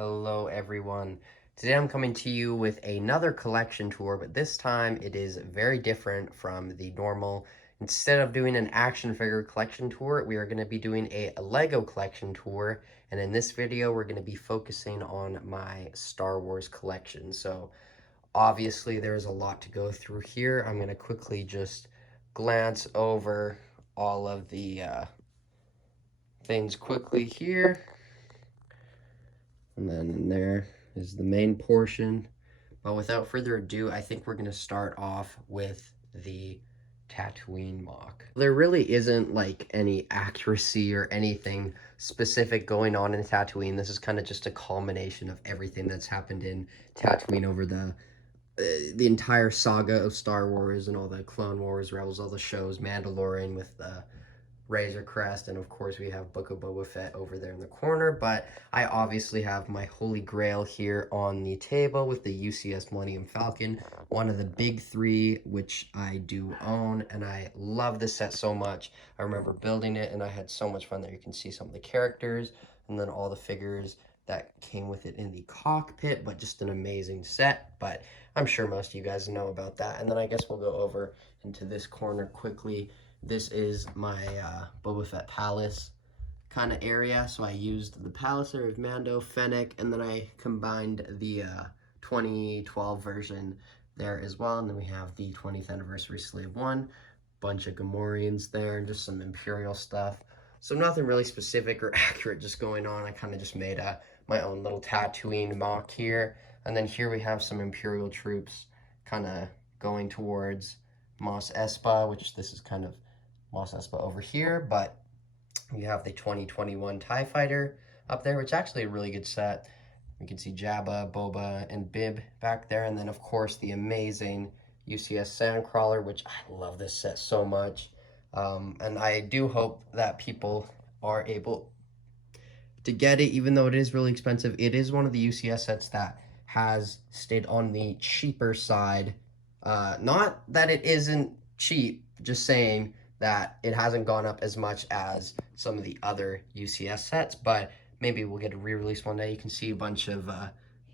Hello everyone. Today I'm coming to you with another collection tour, but this time it is very different from the normal. Instead of doing an action figure collection tour, we are going to be doing a Lego collection tour, and in this video we're going to be focusing on my Star Wars collection. So obviously there's a lot to go through here. I'm going to quickly just glance over all of the things quickly here. And then there is the main portion. But without further ado, I think we're going to start off with the Tatooine mock. There really isn't like any accuracy or anything specific going on in Tatooine. This is kind of just a culmination of everything that's happened in Tatooine over the entire saga of Star Wars and all the Clone Wars, Rebels, all the shows, Mandalorian with the Razor Crest, and of course we have Book of Boba Fett over there in the corner, but I obviously have my holy grail here on the table with the UCS Millennium Falcon, one of the big three, which I do own, and I love this set so much. I remember building it, and I had so much fun there. You can see some of the characters, and then all the figures that came with it in the cockpit, but just an amazing set, but I'm sure most of you guys know about that. And then I guess we'll go over into this corner quickly. This is my Boba Fett Palace kind of area. So I used the Palace area of Mando, Fennec, and then I combined the 2012 version there as well. And then we have the 20th anniversary Slave 1, bunch of Gamorreans there, and just some Imperial stuff. So nothing really specific or accurate just going on. I kind of just made my own little Tatooine mock here. And then here we have some Imperial troops kind of going towards Mos Espa, which this is kind of Mos Espa over here, but you have the 2021 TIE Fighter up there, which is actually a really good set. You can see Jabba, Boba, and Bib back there, and then of course the amazing UCS Sandcrawler, which I love this set so much. And I do hope that people are able to get it, even though it is really expensive. It is one of the UCS sets that has stayed on the cheaper side. Not that it isn't cheap, just saying that it hasn't gone up as much as some of the other UCS sets, but maybe we'll get a re-release one day. You can see a bunch of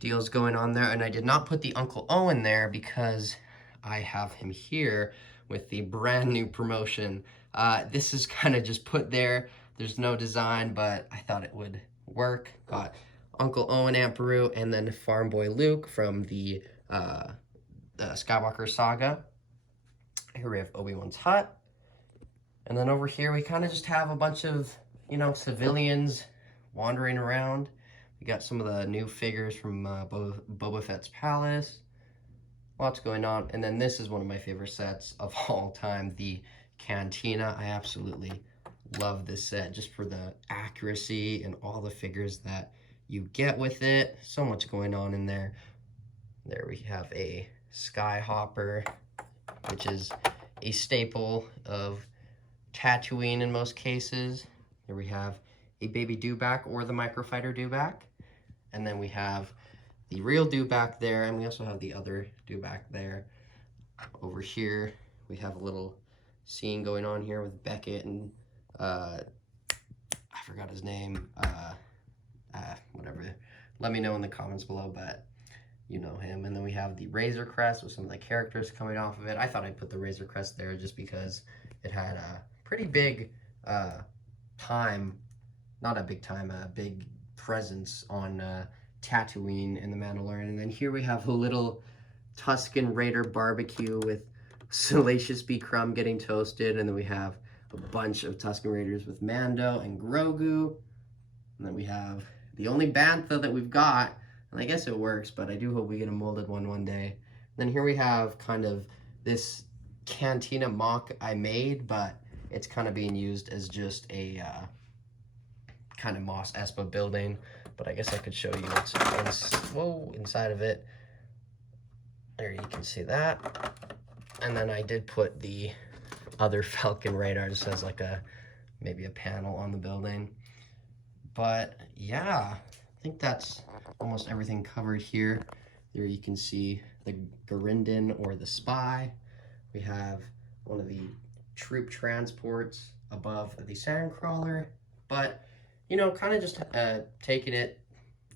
deals going on there, and I did not put the Uncle Owen there because I have him here with the brand new promotion. This is kind of just put there. There's no design, but I thought it would work. Got Uncle Owen, Aunt Beru, and then Farm Boy Luke from the Skywalker saga. Here we have Obi-Wan's hut. And then over here, we kind of just have a bunch of, civilians wandering around. We got some of the new figures from Boba Fett's palace. Lots going on. And then this is one of my favorite sets of all time, the Cantina. I absolutely love this set just for the accuracy and all the figures that you get with it. So much going on in there. There we have a Skyhopper, which is a staple of Tatooine in most cases. Here we have a baby dewback or the microfighter dewback. And then we have the real dewback there, and we also have the other dewback there. Over here, we have a little scene going on here with Beckett and I forgot his name. Whatever. Let me know in the comments below, but you know him. And then we have the Razor Crest with some of the characters coming off of it. I thought I'd put the Razor Crest there just because it had a pretty big big presence on Tatooine in the Mandalorian. And then here we have a little Tusken Raider barbecue with Salacious B. Crumb getting toasted. And then we have a bunch of Tusken Raiders with Mando and Grogu. And then we have the only Bantha that we've got. And I guess it works, but I do hope we get a molded one day. And then here we have kind of this Cantina mock I made, but it's kind of being used as just a kind of Mos Espa building. But I guess I could show you what's inside of it. There, you can see that. And then I did put the other Falcon radar just as like maybe a panel on the building. But yeah, I think that's almost everything covered here. There you can see the Garindin or the Spy. We have one of the troop transports above the Sandcrawler. But, kind of just taking it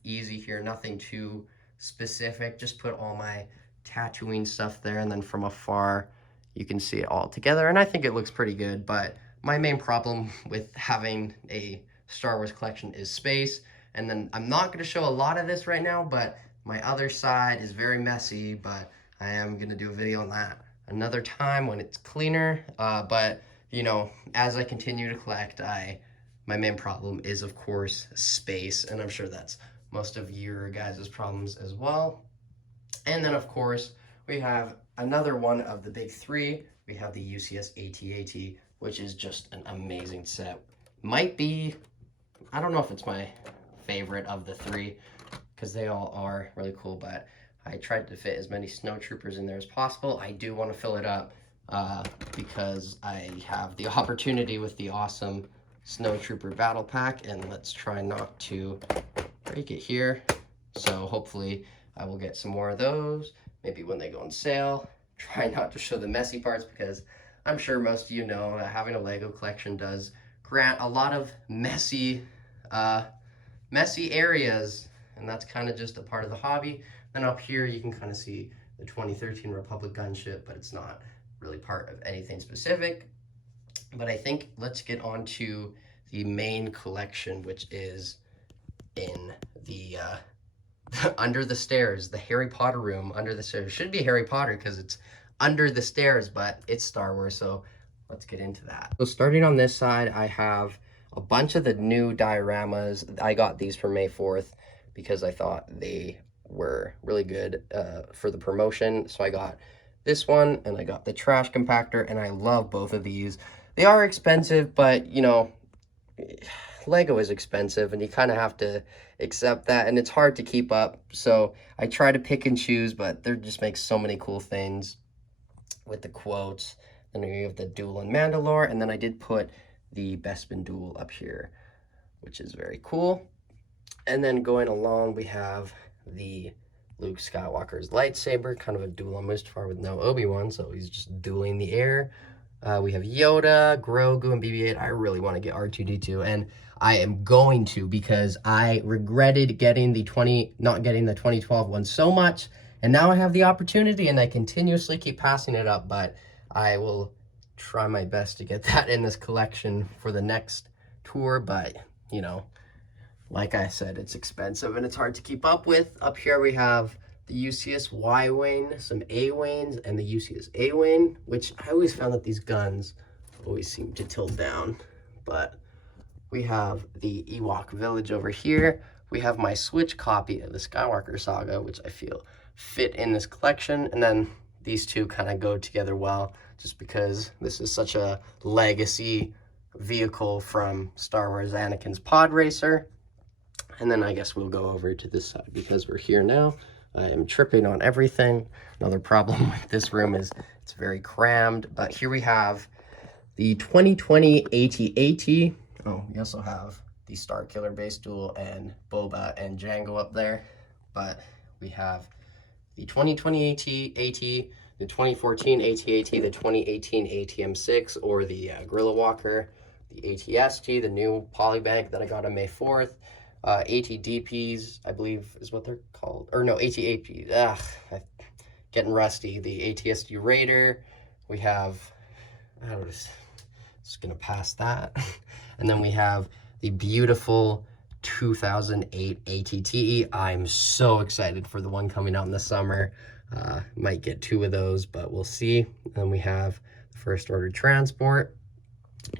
easy here, nothing too specific. Just put all my Tatooine stuff there, and then from afar, you can see it all together, and I think it looks pretty good. But my main problem with having a Star Wars collection is space, and then I'm not going to show a lot of this right now, but my other side is very messy, but I am going to do a video on that another time when it's cleaner. But you know, as I continue to collect, my main problem is, of course, space, and I'm sure that's most of your guys' problems as well. And then, of course, we have another one of the big three. We have the UCS AT-AT, which is just an amazing set. Might be, I don't know if it's my favorite of the three, because they all are really cool, but I tried to fit as many snowtroopers in there as possible. I do want to fill it up because I have the opportunity with the awesome snowtrooper battle pack, and let's try not to break it here. So hopefully I will get some more of those, maybe when they go on sale. Try not to show the messy parts, because I'm sure most of you know that having a Lego collection does grant a lot of messy areas, and that's kind of just a part of the hobby. Then up here you can kind of see the 2013 Republic gunship, but it's not really part of anything specific. But I think let's get on to the main collection, which is in the under the stairs, the Harry Potter room under the stairs. It should be Harry Potter because it's under the stairs, but it's Star Wars, so let's get into that. So starting on this side, I have a bunch of the new dioramas. I got these for May 4th because I thought they were really good for the promotion. So I got this one, and I got the trash compactor, and I love both of these. They are expensive, but, you know, Lego is expensive, and you kind of have to accept that, and it's hard to keep up. So I try to pick and choose, but they just make so many cool things with the quotes. Then we have the Duel in Mandalore, and then I did put the Bespin Duel up here, which is very cool. And then going along, we have the Luke Skywalker's lightsaber, kind of a duel on Mustafar with no Obi-Wan, so he's just dueling the air. We have Yoda, Grogu, and BB-8. I really want to get R2-D2, and I am going to, because I regretted not getting the 2012 one so much, and now I have the opportunity, and I continuously keep passing it up, but I will try my best to get that in this collection for the next tour. But, you know, like I said, it's expensive, and it's hard to keep up with. Up here we have the UCS Y-Wing, some A-Wings, and the UCS A-Wing, which I always found that these guns always seem to tilt down. But we have the Ewok Village over here. We have my Switch copy of the Skywalker Saga, which I feel fit in this collection. And then these two kind of go together well, just because this is such a legacy vehicle from Star Wars Anakin's Pod Racer. And then I guess we'll go over to this side because we're here now. I am tripping on everything. Another problem with this room is it's very crammed. But here we have the 2020 AT-AT. Oh, we also have the Starkiller base duel and Boba and Jango up there. But we have the 2020 AT-AT, the 2014 AT-AT, the 2018 ATM-6, or the Gorilla Walker, the AT-ST, the new polybag that I got on May 4th. AT-DPs, I believe is what they're called. Or no, AT-APs. I'm getting rusty. The AT-ST Raider. We have, I'm just going to pass that. And then we have the beautiful 2008 AT-TE. I'm so excited for the one coming out in the summer. Might get two of those, but we'll see. And then we have the First Order Transport.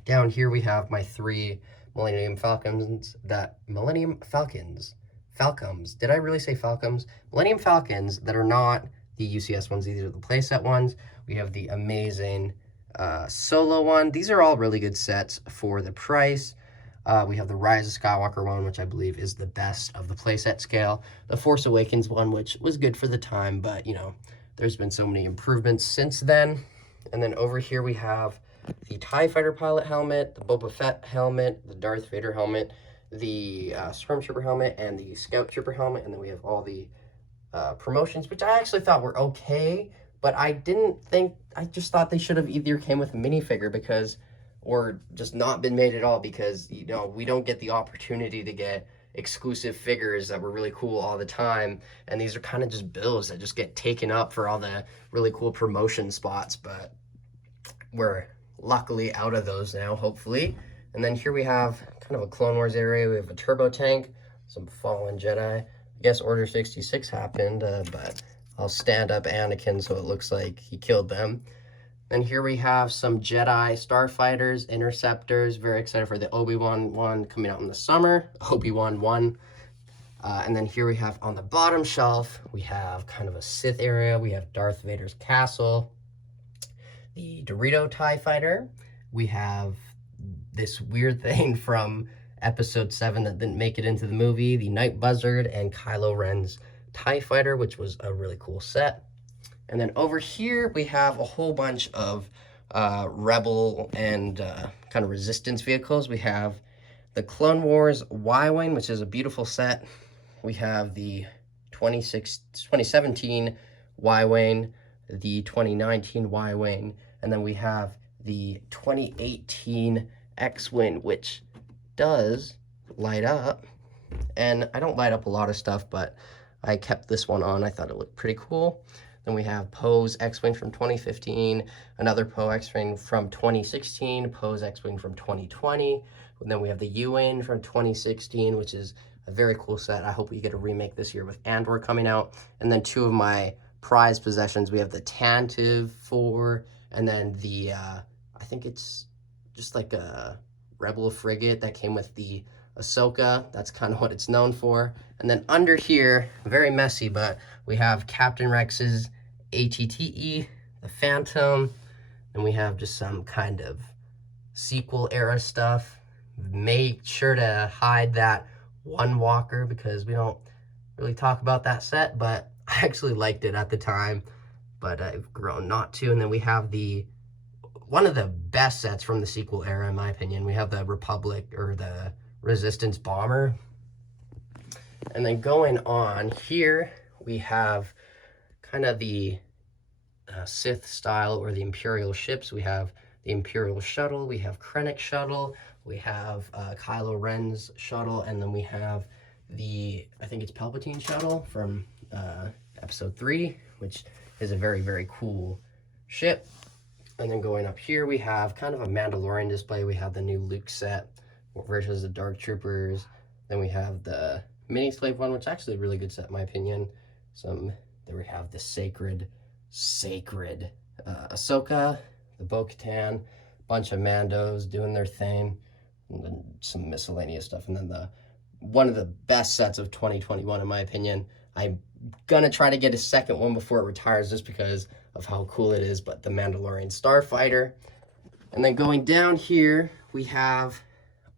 Down here we have my three Millennium Falcons, Falcons. Did I really say Falcons? Millennium Falcons that are not the UCS ones. These are the playset ones. We have the amazing Solo one. These are all really good sets for the price. We have the Rise of Skywalker one, which I believe is the best of the playset scale. The Force Awakens one, which was good for the time, but, you know, there's been so many improvements since then. And then over here we have the TIE Fighter pilot helmet, the Boba Fett helmet, the Darth Vader helmet, the Stormtrooper helmet, and the Scout Trooper helmet. And then we have all the promotions, which I actually thought were okay, but I just thought they should have either came with a minifigure or just not been made at all, because, you know, we don't get the opportunity to get exclusive figures that were really cool all the time. And these are kind of just bills that just get taken up for all the really cool promotion spots. But we're luckily out of those now, hopefully. And then here we have kind of a Clone Wars area. We have a turbo tank, some fallen Jedi. I guess Order 66 happened, but I'll stand up Anakin so it looks like he killed them. And here we have some Jedi starfighters, interceptors. Very excited for the Obi-Wan one coming out in the summer. Obi-Wan 1. And then here we have on the bottom shelf, we have kind of a Sith area. We have Darth Vader's castle, the Dorito TIE Fighter. We have this weird thing from Episode 7 that didn't make it into the movie, the Night Buzzard and Kylo Ren's TIE Fighter, which was a really cool set. And then over here, we have a whole bunch of Rebel and kind of Resistance vehicles. We have the Clone Wars Y-Wing, which is a beautiful set. We have the 2017 Y-Wing, the 2019 Y-Wing, and then we have the 2018 X-Wing, which does light up. And I don't light up a lot of stuff, but I kept this one on. I thought it looked pretty cool. Then we have Poe's X-Wing from 2015, another Poe X-Wing from 2016, Poe's X-Wing from 2020. And then we have the U-Wing from 2016, which is a very cool set. I hope we get a remake this year with Andor coming out. And then two of my prized possessions, we have the Tantive 4, and then the, I think it's just like a Rebel frigate that came with the Ahsoka. That's kind of what it's known for. And then under here, very messy, but we have Captain Rex's ATTE, the Phantom, and we have just some kind of sequel era stuff. Make sure to hide that one walker because we don't really talk about that set, but I actually liked it at the time, but I've grown not to. And then we have one of the best sets from the sequel era, in my opinion. We have the Republic or the Resistance bomber. And then going on here, we have kind of the Sith style or the Imperial ships. We have the Imperial shuttle, we have Krennic shuttle, we have Kylo Ren's shuttle, and then we have the, I think it's Palpatine shuttle from Episode 3, which is a very, very cool ship. And then going up here, we have kind of a Mandalorian display. We have the new Luke set versus the Dark Troopers. Then we have the Mini Slave one, which is actually a really good set in my opinion. Then we have the sacred Ahsoka, the Bo-Katan, bunch of Mandos doing their thing, and then some miscellaneous stuff. And then one of the best sets of 2021 in my opinion. I'm gonna try to get a second one before it retires just because of how cool it is, but the Mandalorian Starfighter. And then going down here, we have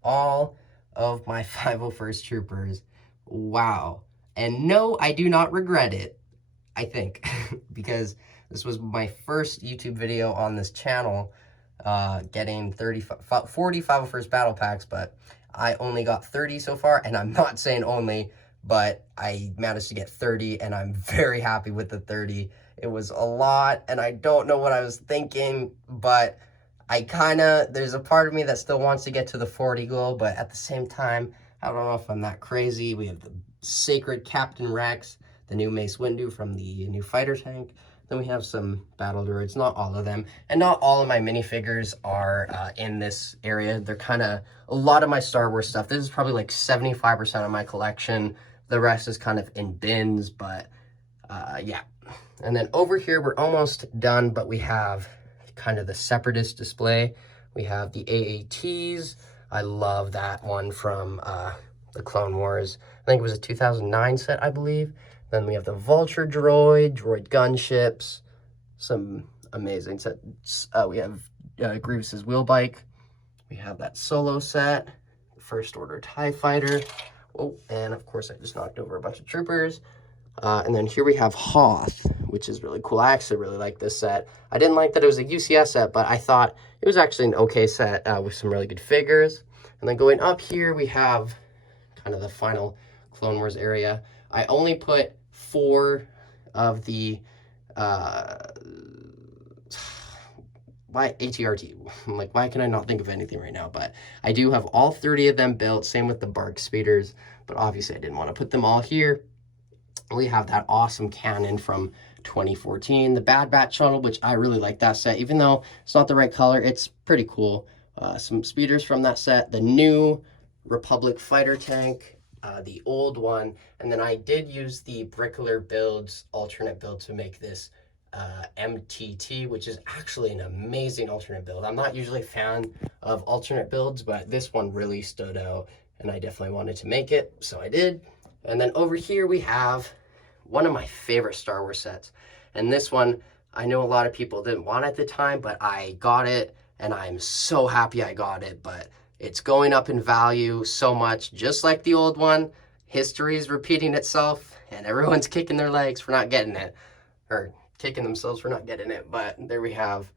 all of my 501st Troopers. Wow. And no, I do not regret it, I think, because this was my first YouTube video on this channel, getting 40 501st Battle Packs, but I only got 30 so far, and I'm not saying only, but I managed to get 30, and I'm very happy with the 30. It was a lot, and I don't know what I was thinking, but there's a part of me that still wants to get to the 40 goal, but at the same time, I don't know if I'm that crazy. We have the Sacred Captain Rex, the new Mace Windu from the new fighter tank. Then we have some battle droids, not all of them. And not all of my minifigures are in this area. They're kind of a lot of my Star Wars stuff. This is probably like 75% of my collection. The rest is kind of in bins, but yeah. And then over here, we're almost done, but we have kind of the Separatist display. We have the AATs. I love that one from the Clone Wars. I think it was a 2009 set, I believe. Then we have the Vulture droid gunships, some amazing sets. We have Grievous's wheel bike. We have that Solo set, First Order TIE Fighter. Oh, and of course I just knocked over a bunch of troopers. And then here we have Hoth, which is really cool. I actually really like this set. I didn't like that it was a UCS set, but I thought it was actually an okay set with some really good figures. And then going up here, we have kind of the final Clone Wars area. I only put 4 of the why ATRT? I'm like, why can I not think of anything right now? But I do have all 30 of them built. Same with the Bark speeders, but obviously I didn't want to put them all here. We have that awesome cannon from 2014, the Bad Batch shuttle, which I really like that set. Even though it's not the right color, it's pretty cool. Some speeders from that set, the new Republic fighter tank, the old one, and then I did use the Brickler builds, alternate build to make this MTT, which is actually an amazing alternate build. I'm not usually a fan of alternate builds, but this one really stood out, and I definitely wanted to make it, so I did. And then over here we have one of my favorite Star Wars sets. And this one, I know a lot of people didn't want at the time, but I got it, and I'm so happy I got it. But it's going up in value so much, just like the old one. History is repeating itself, and everyone's kicking their legs for not getting it, or kicking themselves for not getting it. But there we have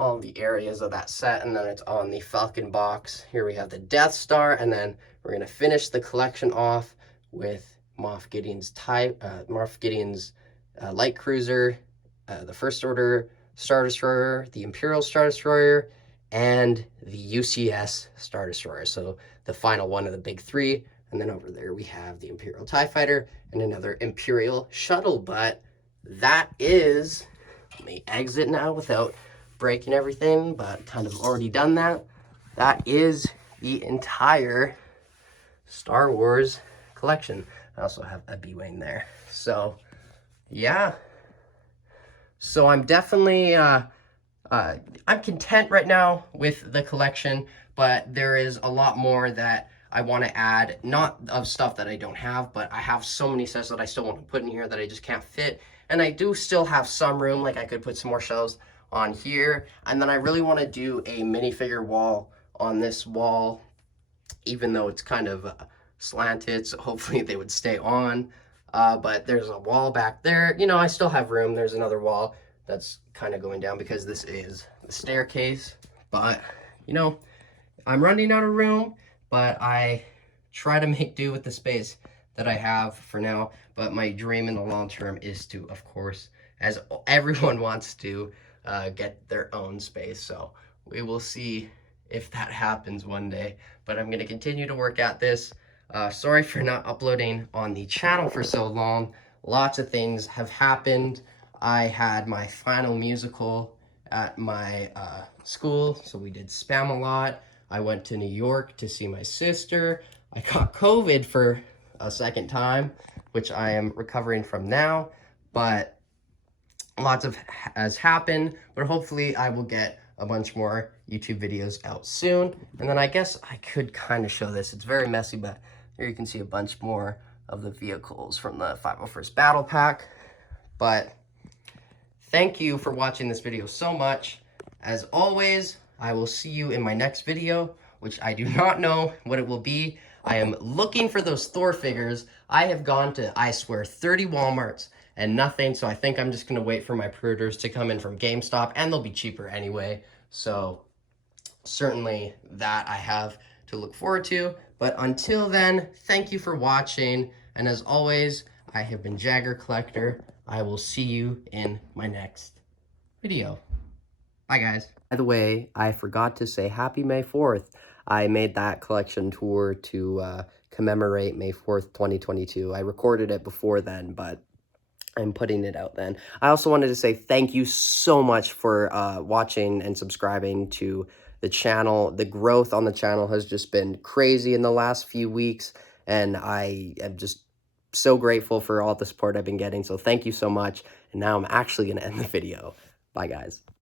all the areas of that set, and then it's on the Falcon box. Here we have the Death Star, and then we're gonna finish the collection off with Moff Gideon's light cruiser, the First Order Star Destroyer, the Imperial Star Destroyer, and the UCS Star Destroyer. So the final one of the big three. And then over there we have the Imperial TIE Fighter and another Imperial shuttle. But that is, let me exit now without breaking everything, but kind of already done that. That is the entire Star Wars collection. I also have a B-Wing there. So, yeah. So I'm definitely, I'm content right now with the collection, but there is a lot more that I want to add, not of stuff that I don't have, but I have so many sets that I still want to put in here that I just can't fit. And I do still have some room, like I could put some more shelves on here. And then I really want to do a minifigure wall on this wall, even though it's kind of slanted, so hopefully they would stay on. But there's a wall back there. You know, I still have room. There's another wall that's kind of going down because this is the staircase. But, you know, I'm running out of room, but I try to make do with the space that I have for now. But my dream in the long term is to, of course, as everyone wants to, get their own space. So we will see if that happens one day. But I'm going to continue to work at this. Sorry for not uploading on the channel for so long. Lots of things have happened. I had my final musical at my school, so we did spam a lot. I went to New York to see my sister. I got COVID for a second time, which I am recovering from now, but lots of has happened, but hopefully I will get a bunch more YouTube videos out soon. And then I guess I could kind of show this. It's very messy, but here you can see a bunch more of the vehicles from the 501st Battle Pack. But thank you for watching this video so much. As always, I will see you in my next video, which I do not know what it will be. I am looking for those Thor figures. I have gone to, I swear, 30 Walmarts and nothing, so I think I'm just going to wait for my pre-orders to come in from GameStop, and they'll be cheaper anyway. So certainly that I have to look forward to. But until then, thank you for watching, and as always, I have been Jagger Collector. I will see you in my next video. Bye, guys. By the way, I forgot to say happy May 4th. I made that collection tour to commemorate May 4th, 2022. I recorded it before then, but I'm putting it out then. I also wanted to say thank you so much for watching and subscribing to the channel. The growth on the channel has just been crazy in the last few weeks, and I am just so grateful for all the support I've been getting. So thank you so much. And now I'm actually going to end the video. Bye, guys.